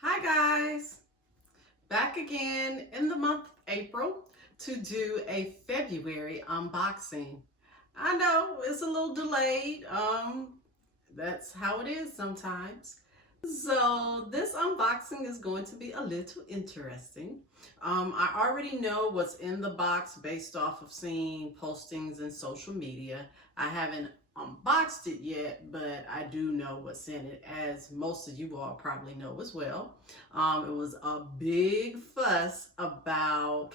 Hi guys, back again in the month of April to do a February unboxing. I know it's a little delayed, that's how it is sometimes. So this unboxing is going to be a little interesting. I already know what's in the box based off of seeing postings in social media. I haven't unboxed it yet, but I do know what's in it, as most of you all probably know as well. It was a big fuss about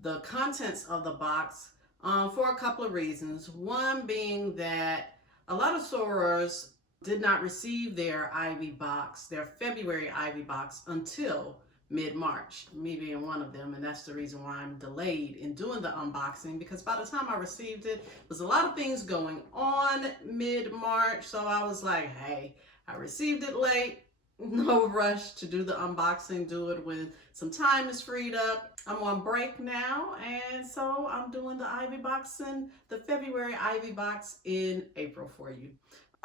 the contents of the box for a couple of reasons. One being that a lot of sorors did not receive their Ivy box, their February Ivy box, until mid-March, me being one of them, and that's the reason why I'm delayed in doing the unboxing, because by the time I received it, there was a lot of things going on mid-March, so I was like, hey, I received it late, no rush to do the unboxing, do it when some time is freed up. I'm on break now, and so I'm doing the Ivy box and the February Ivy box in April for you.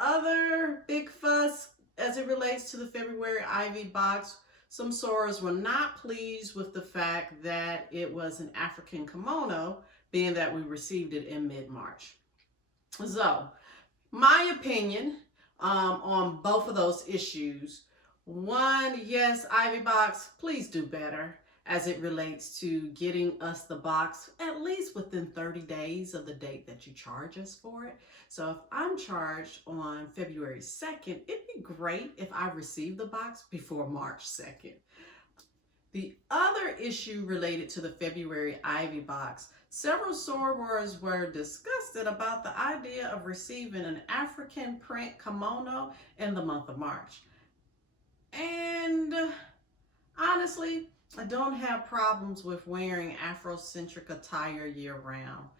Other big fuss as it relates to the February Ivy box, some sorors were not pleased with the fact that it was an African kimono, being that we received it in mid-March. So, my opinion on both of those issues. One, yes, Ivy box, please do better as it relates to getting us the box at least within 30 days of the date that you charge us for it. So if I'm charged on February 2nd, it'd be great if I received the box before March 2nd. The other issue related to the February Ivy box, several sorors were disgusted about the idea of receiving an African print kimono in the month of March. And honestly, I don't have problems with wearing Afrocentric attire year round.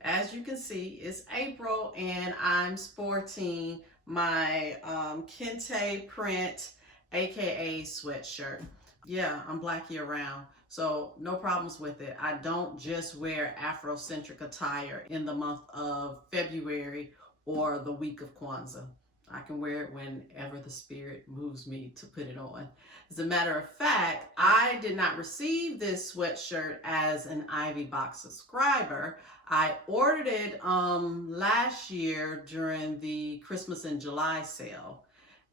As you can see, it's April and I'm sporting my Kente print, aka sweatshirt. Yeah, I'm black year round, so no problems with it. I don't just wear Afrocentric attire in the month of February or the week of Kwanzaa. I can wear it whenever the spirit moves me to put it on. As a matter of fact, I did not receive this sweatshirt as an Ivy box subscriber. I ordered it last year during the Christmas and July sale.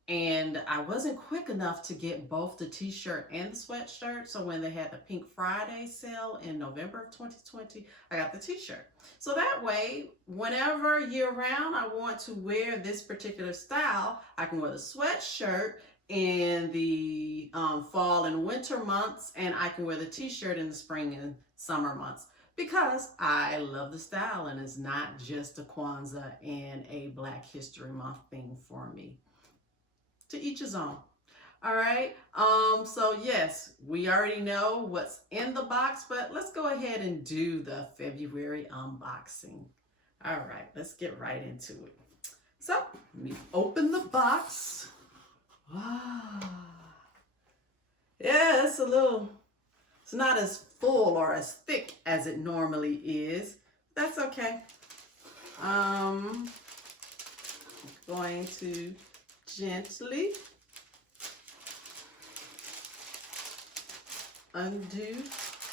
And I wasn't quick enough to get both the t-shirt and the sweatshirt. So when they had the Pink Friday sale in November of 2020, I got the t-shirt. So that way, whenever year round I want to wear this particular style, I can wear the sweatshirt in the fall and winter months, and I can wear the t-shirt in the spring and summer months, because I love the style and it's not just a Kwanzaa and a Black History Month thing for me. To each his own. All right. So yes, we already know what's in the box, but let's go ahead and do the February unboxing. All right, let's get right into it. So let me open the box. Wow. Yeah, it's it's not as full or as thick as it normally is. That's okay. I'm going to gently undo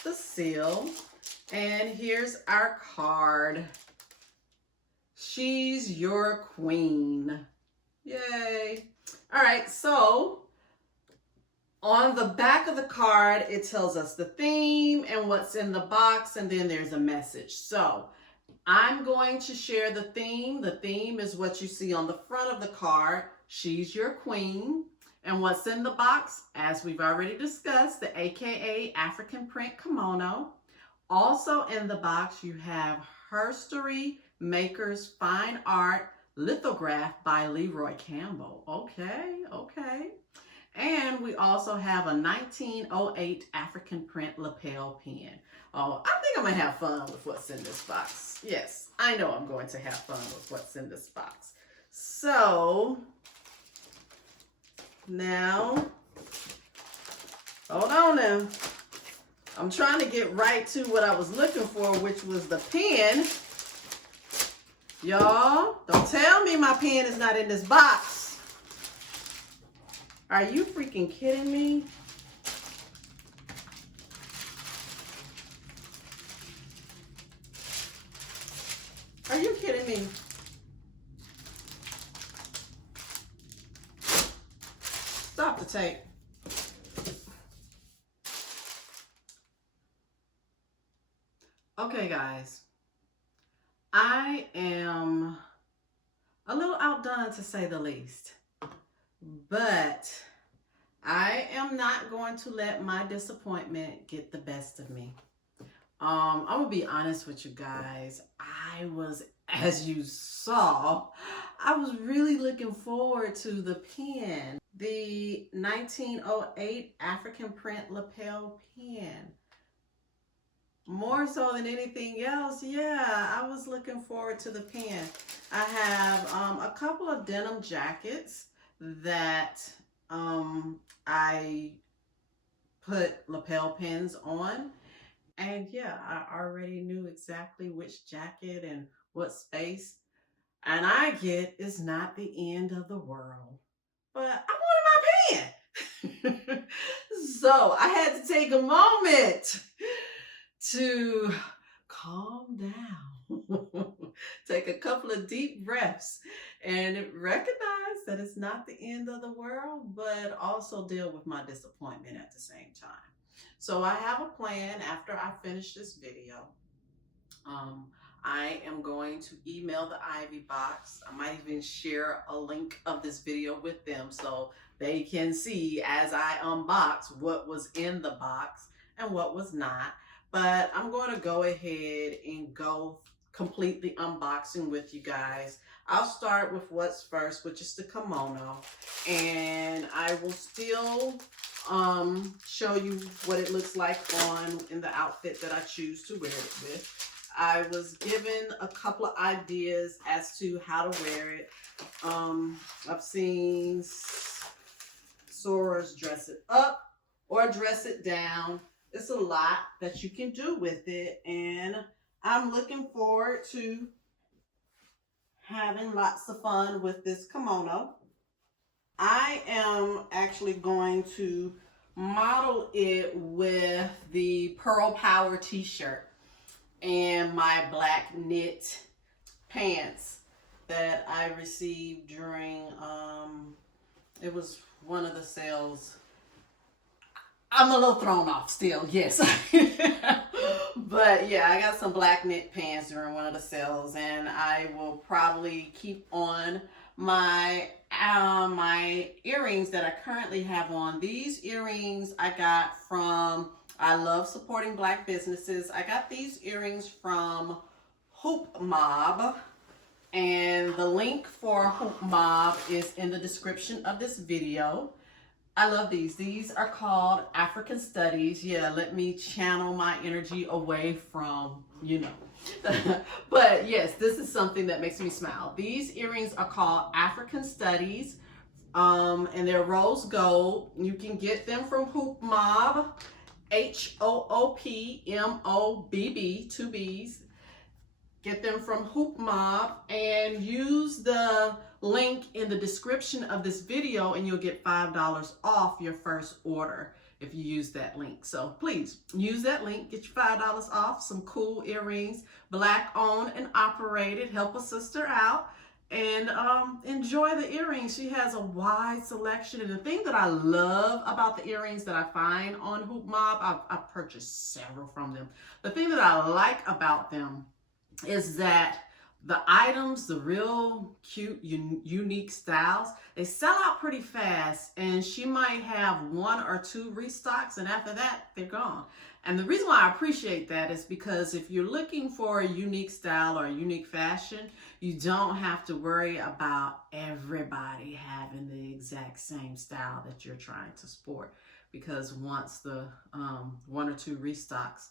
the seal, and here's our card. She's your queen. Yay. All right, so on the back of the card, it tells us the theme and what's in the box, and then there's a message. So I'm going to share the theme. The theme is what you see on the front of the card. She's your queen. And what's in the box, as we've already discussed, the AKA African print kimono. Also in the box, you have Herstory Maker's Fine Art Lithograph by Leroy Campbell. Okay. And we also have a 1908 African Print Lapel Pin. Oh, I think I'm going to have fun with what's in this box. Yes, I know I'm going to have fun with what's in this box. So now, hold on now. I'm trying to get right to what I was looking for, which was the pen. Y'all, don't tell me my pen is not in this box. Are you freaking kidding me? Are you kidding me? Stop the tape. Okay, guys. I am a little outdone, to say the least. But I am not going to let my disappointment get the best of me. I'm gonna be honest with you guys. I was, as you saw, I was really looking forward to the pen, the 1908 African Print Lapel Pin. More so than anything else, yeah, I was looking forward to the pen. I have a couple of denim jackets that I put lapel pins on. And yeah, I already knew exactly which jacket and what space. And I get it's not the end of the world. But I wanted my pen. So I had to take a moment to calm down. Take a couple of deep breaths and recognize that it's not the end of the world, but also deal with my disappointment at the same time. So I have a plan after I finish this video. I am going to email the Ivy box. I might even share a link of this video with them so they can see as I unbox what was in the box and what was not. But I'm going to go ahead and go completely unboxing with you guys. I'll start with what's first, which is the kimono, and I will still show you what it looks like on in the outfit that I choose to wear it with. I was given a couple of ideas as to how to wear it. I've seen sorors dress it up or dress it down. It's a lot that you can do with it, and I'm looking forward to having lots of fun with this kimono. I am actually going to model it with the Pearl Power t-shirt and my black knit pants that I received during, it was one of the sales. I'm a little thrown off still, yes. But yeah, I got some black knit pants during one of the sales, and I will probably keep on my my earrings that I currently have on. These earrings I got from, I love supporting Black businesses. I got these earrings from Mobb, and the link for Mobb is in the description of this video. I love these. These are called African Studies. Yeah, let me channel my energy away from, you know. But yes, this is something that makes me smile. These earrings are called African Studies, and they're rose gold. You can get them from Mobb, HOOPMOBB, two B's. Get them from Mobb and use the link in the description of this video, and you'll get $5 off your first order if you use that link. So please use that link, get your $5 off, some cool earrings, Black owned and operated. Help a sister out and enjoy the earrings. She has a wide selection, and the thing that I love about the earrings that I find on Mobb, I've purchased several from them. The thing that I like about them is that the items, the real cute, unique styles, they sell out pretty fast, and she might have 1 or 2 restocks, and after that, they're gone. And the reason why I appreciate that is because if you're looking for a unique style or a unique fashion, you don't have to worry about everybody having the exact same style that you're trying to sport, because once the 1 or 2 restocks,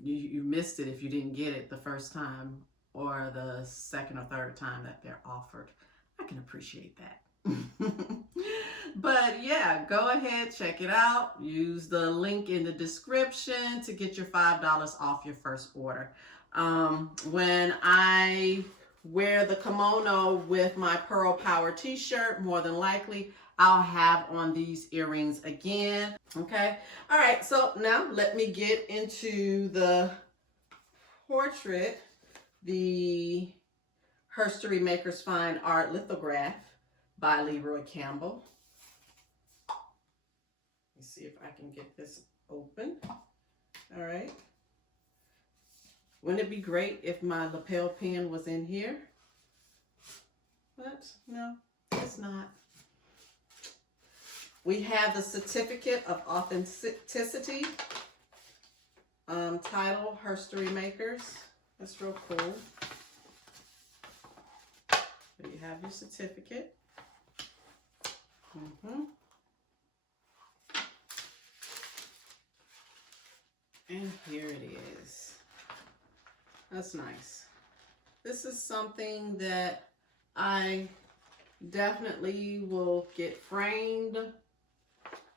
you missed it if you didn't get it the first time or the second or third time that they're offered. I can appreciate that. But yeah, go ahead, check it out. Use the link in the description to get your $5 off your first order. When I wear the kimono with my Pearl Power t-shirt, more than likely I'll have on these earrings again. Okay. All right. So now let me get into the portrait the Herstory Maker's Fine Art Lithograph by Leroy Campbell. Let me see if I can get this open. All right. Wouldn't it be great if my lapel pin was in here? But no, it's not. We have the Certificate of Authenticity, title Herstory Makers. That's real cool. So you have your certificate. And here it is. That's nice. This is something that I definitely will get framed,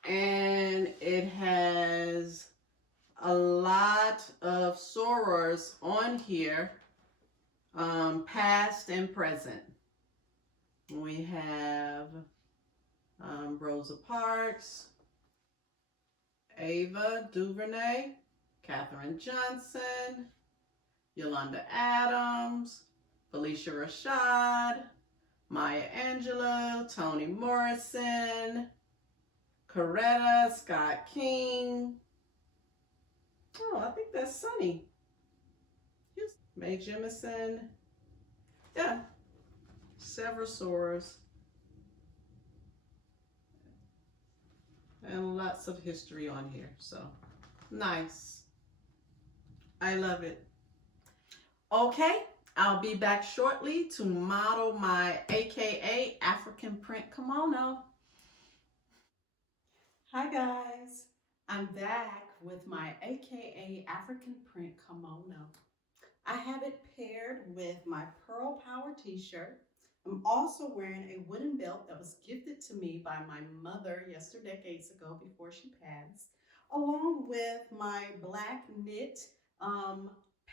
and it has a lot of sorors on here, past and present. We have Rosa Parks, Ava DuVernay, Katherine Johnson, Yolanda Adams, Felicia Rashad, Maya Angelou, Toni Morrison, Coretta Scott King. Oh, I think that's Sunny. Mae Jemison. Yeah, several sorors. And lots of history on here, so nice. I love it. Okay, I'll be back shortly to model my AKA African Print Kimono. Hi guys, I'm back with my AKA African Print Kimono. I have it paired with my Pearl Power t-shirt. I'm also wearing a wooden belt that was gifted to me by my mother decades ago before she passed, along with my black knit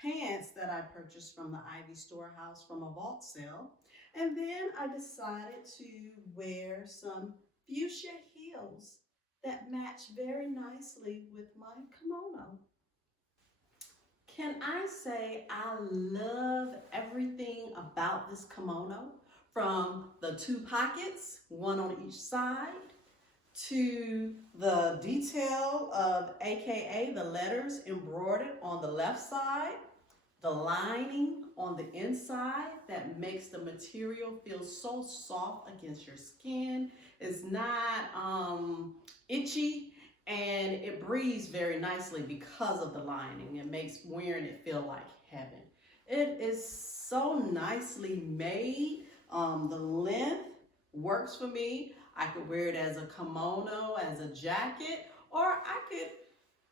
pants that I purchased from the Ivy Storehouse from a vault sale. And then I decided to wear some fuchsia heels that match very nicely with my kimono. Can I say I love everything about this kimono, from the two pockets, one on each side, to the detail of AKA the letters embroidered on the left side, the lining on the inside that makes the material feel so soft against your skin. It's not itchy, and it breathes very nicely because of the lining. It makes wearing it feel like heaven. It is so nicely made. The length works for me. I could wear it as a kimono, as a jacket, or I could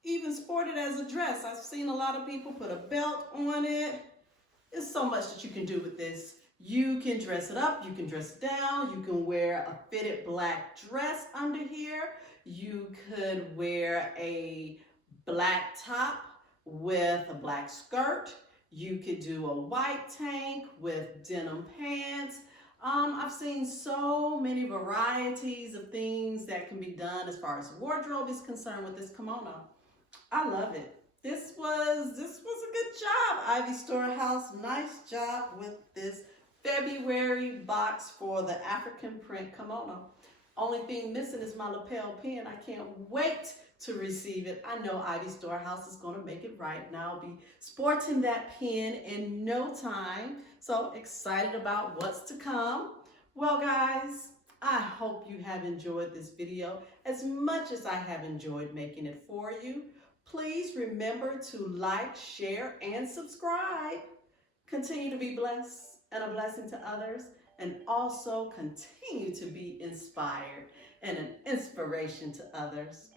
even sport it as a dress. I've seen a lot of people put a belt on it. There's so much that you can do with this. You can dress it up, you can dress it down, you can wear a fitted black dress under here. You could wear a black top with a black skirt. You could do a white tank with denim pants. I've seen so many varieties of things that can be done as far as wardrobe is concerned with this kimono. I love it. This was a good job, Ivy Storehouse. Nice job with this February box for the African Print Kimono. Only thing missing is my lapel pin. I can't wait to receive it. I know Ivy Storehouse is going to make it right, and I'll be sporting that pin in no time. So excited about what's to come. Well, guys, I hope you have enjoyed this video as much as I have enjoyed making it for you. Please remember to like, share, and subscribe. Continue to be blessed and a blessing to others, and also continue to be inspired and an inspiration to others.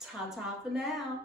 Ta-ta for now.